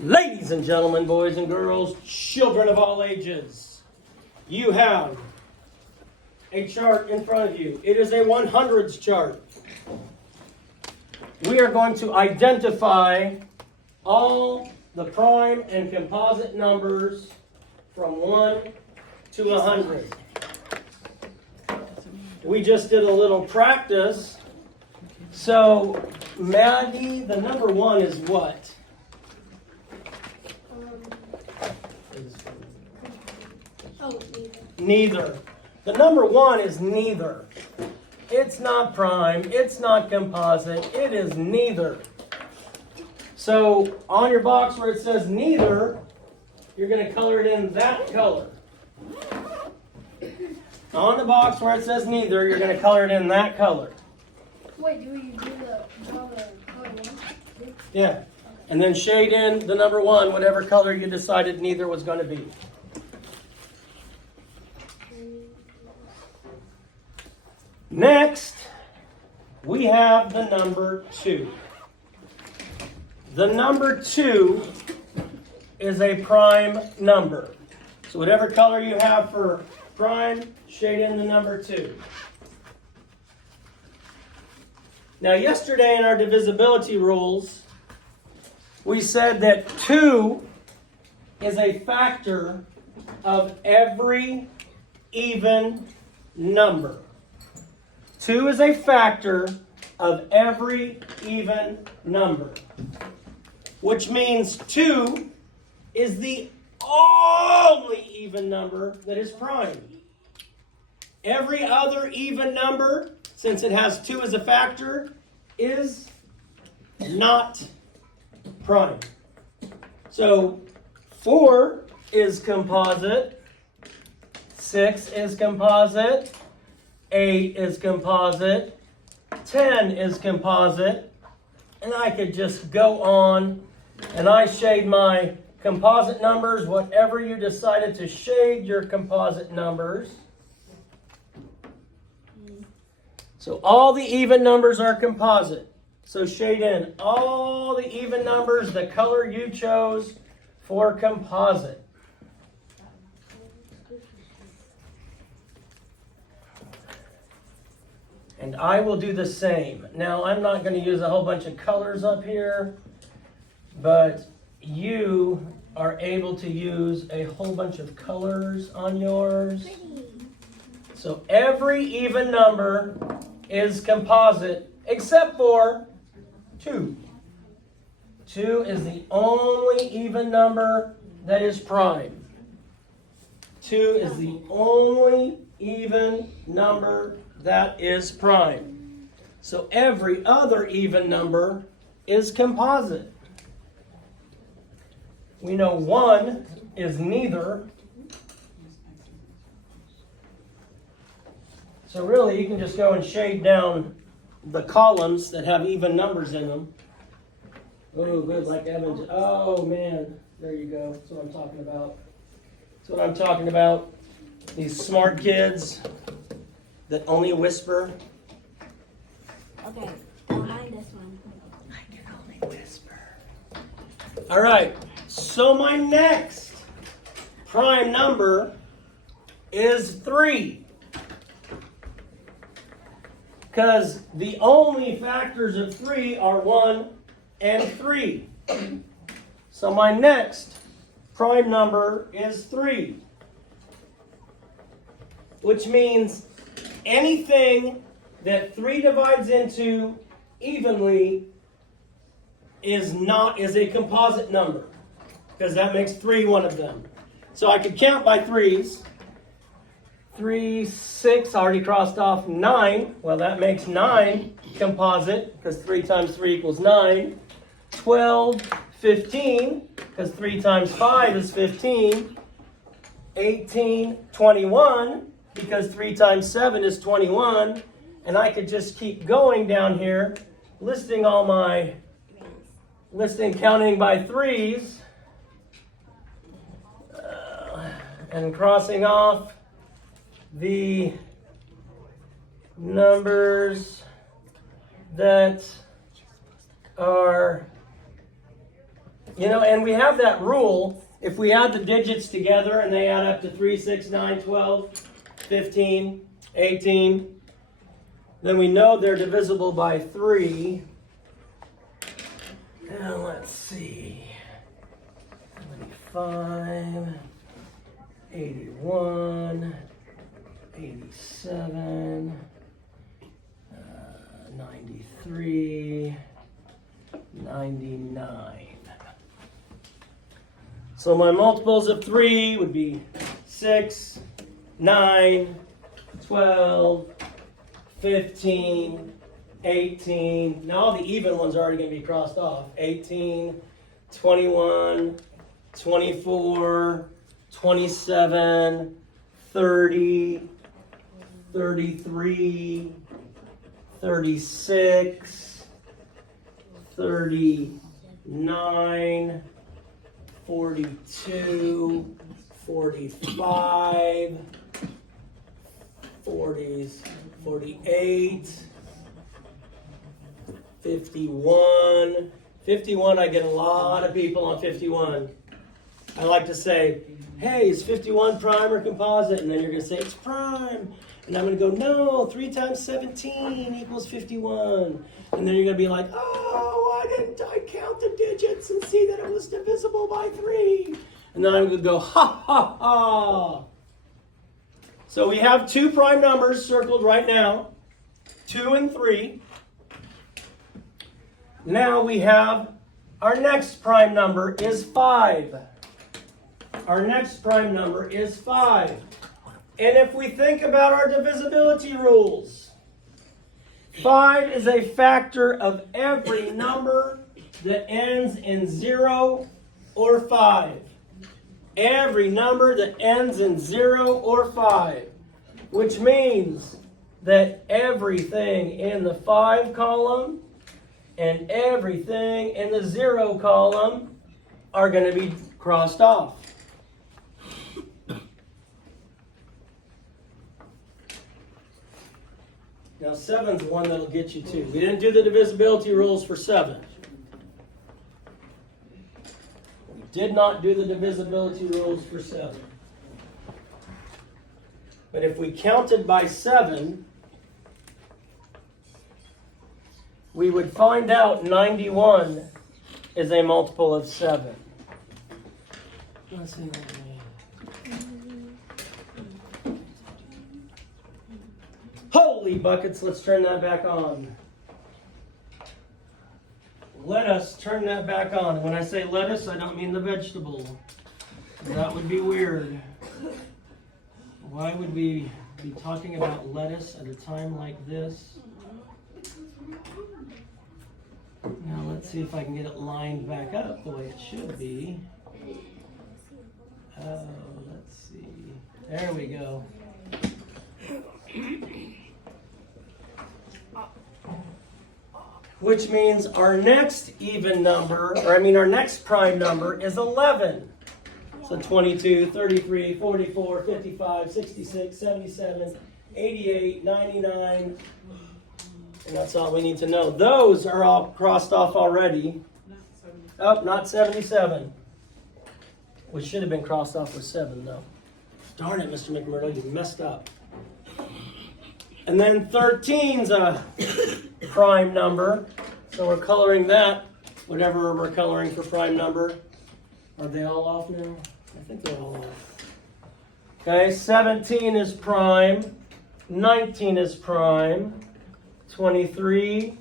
Ladies and gentlemen, boys and girls, children of all ages, you have a chart in front of you. It is a 100s chart. We are going to identify all the prime and composite numbers from 1 to 100. We just did a little practice. So, Maddie, the number 1 is what? Neither. The number 1 is neither. It's not prime. It's not composite. It is neither. So on your box where it says neither, you're going to color it in that color. On the box where it says neither, you're going to color it in that color. Wait, do you draw the color one? Yeah. And then shade in the number 1, whatever color you decided neither was going to be. Next, we have the number 2. The number 2 is a prime number. So whatever color you have for prime, shade in the number 2. Now yesterday in our divisibility rules, we said that 2 is a factor of every even number. 2 is a factor of every even number, which means 2 is the only even number that is prime. Every other even number, since it has 2 as a factor, is not prime. So 4 is composite, 6 is composite, 8 is composite, 10 is composite, and I could just go on, and I shade my composite numbers, whatever you decided to shade your composite numbers. So all the even numbers are composite. So shade in all the even numbers, the color you chose for composite. And I will do the same. Now, I'm not going to use a whole bunch of colors up here, but you are able to use a whole bunch of colors on yours. So every even number is composite except for 2. 2 is the only even number that is prime. 2 is the only even number that is prime. So every other even number is composite. We know 1 is neither. So really you can just go and shade down the columns that have even numbers in them. Oh, good, like Evans. Oh man, there you go. That's what I'm talking about. That's what I'm talking about. These smart kids that only whisper. Okay, behind this one. I can only whisper. All right, so my next prime number is 3. Because the only factors of 3 are 1 and 3. So my next prime number is 3. Which means anything that 3 divides into evenly is a composite number. Because that makes 3 one of them. So I could count by 3s. 3, 6, already crossed off 9. Well, that makes 9 composite, because 3 times 3 equals 9. 12, 15, because 3 times 5 is 15. 18, 21, because 3 times 7 is 21. And I could just keep going down here, counting by 3s, and crossing off the numbers that are You know, and we have that rule. If we add the digits together and they add up to 3, 6, 9, 12, 15, 18, then we know they're divisible by 3. Now let's see. 75, 81, 87, 93, 99. So my multiples of 3 would be 6, 9, 12, 15, 18. Now all the even ones are already going to be crossed off. 18, 21, 24, 27, 30, 33, 36, 39, 42, 45, 40s, 48, 51. 51, I get a lot of people on 51. I like to say, hey, is 51 prime or composite? And then you're going to say, it's prime. And I'm going to go, no, 3 times 17 equals 51. And then you're going to be like, oh, why didn't I count the digits and see that it was divisible by 3? And then I'm going to go, ha, ha, ha. So we have 2 prime numbers circled right now, 2 and 3. Now we have our next prime number is 5. Our next prime number is 5. And if we think about our divisibility rules, 5 is a factor of every number that ends in 0 or 5. Every number that ends in 0 or 5. Which means that everything in the 5 column and everything in the 0 column are going to be crossed off. Now 7's the one that'll get you too. We didn't do the divisibility rules for 7. We did not do the divisibility rules for 7. But if we counted by 7, we would find out 91 is a multiple of 7. Let's see what that means. Holy buckets, let's turn that back on. Let us turn that back on. When I say lettuce, I don't mean the vegetable. That would be weird. Why would we be talking about lettuce at a time like this? Now let's see if I can get it lined back up the way it should be. Oh, let's see. There we go. Which means our next even number, our next prime number is 11. So 22, 33, 44, 55, 66, 77, 88, 99. And that's all we need to know. Those are all crossed off already. Oh, not 77. Which should have been crossed off with 7, though. Darn it, Mr. McMurdo, you messed up. And then 13's a prime number. So we're coloring that, whatever we're coloring for prime number. Are they all off now? I think they're all off. Okay, 17 is prime. 19 is prime. 23,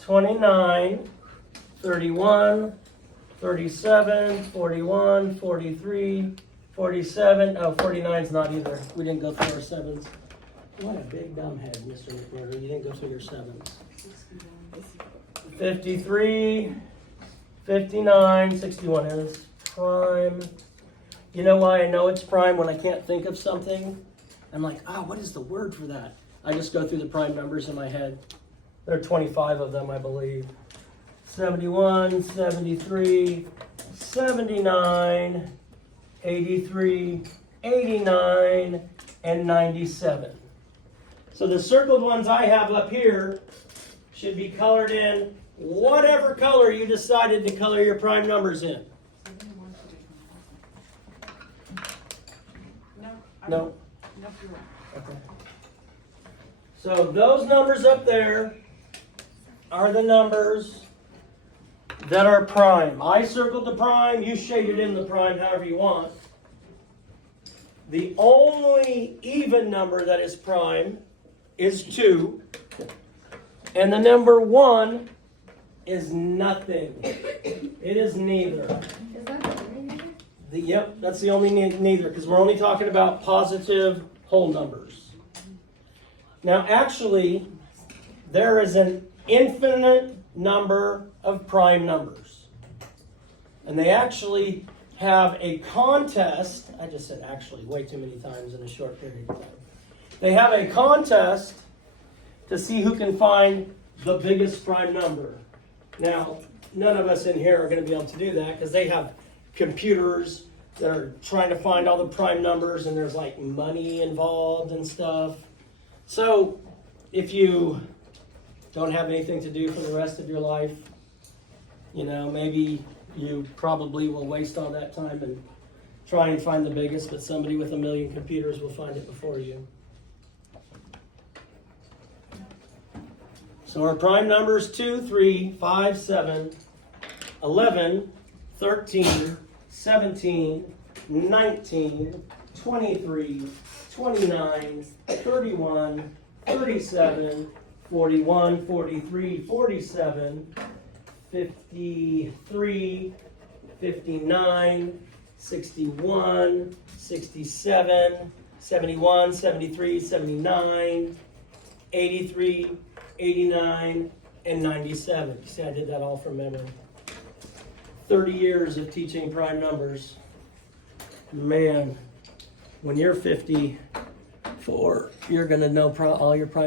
29, 31, 37, 41, 43, 47. Oh, 49's not either. We didn't go through our 7s. What a big dumb head, Mr. McMurdo. You didn't go through your 7s. 53, 59, 61 is prime. You know why I know it's prime when I can't think of something? I'm like, what is the word for that? I just go through the prime numbers in my head. There are 25 of them, I believe. 71, 73, 79, 83, 89, and 97. So the circled ones I have up here should be colored in whatever color you decided to color your prime numbers in. No? Okay. So those numbers up there are the numbers that are prime. I circled the prime, you shaded in the prime however you want. The only even number that is prime is 2. And the number 1 is nothing. It is neither. Is that the neither? Yep, that's the only neither, because we're only talking about positive whole numbers. Now, actually, there is an infinite number of prime numbers. And they actually have a contest. I just said actually way too many times in a short period of time. They have a contest to see who can find the biggest prime number. Now, none of us in here are going to be able to do that because they have computers that are trying to find all the prime numbers, and there's like money involved and stuff. So if you don't have anything to do for the rest of your life, you know, maybe you probably will waste all that time and try and find the biggest, but somebody with 1,000,000 computers will find it before you. So our prime numbers 2, 3, 5, 7, 11, 13, 17, 19, 23, 29, 31, 37, 41, 43, 47, 53, 59, 61, 67, 71, 73, 79, 83, 89, and 97. You see, I did that all from memory. 30 years of teaching prime numbers. Man, when you're 54, you're going to know all your prime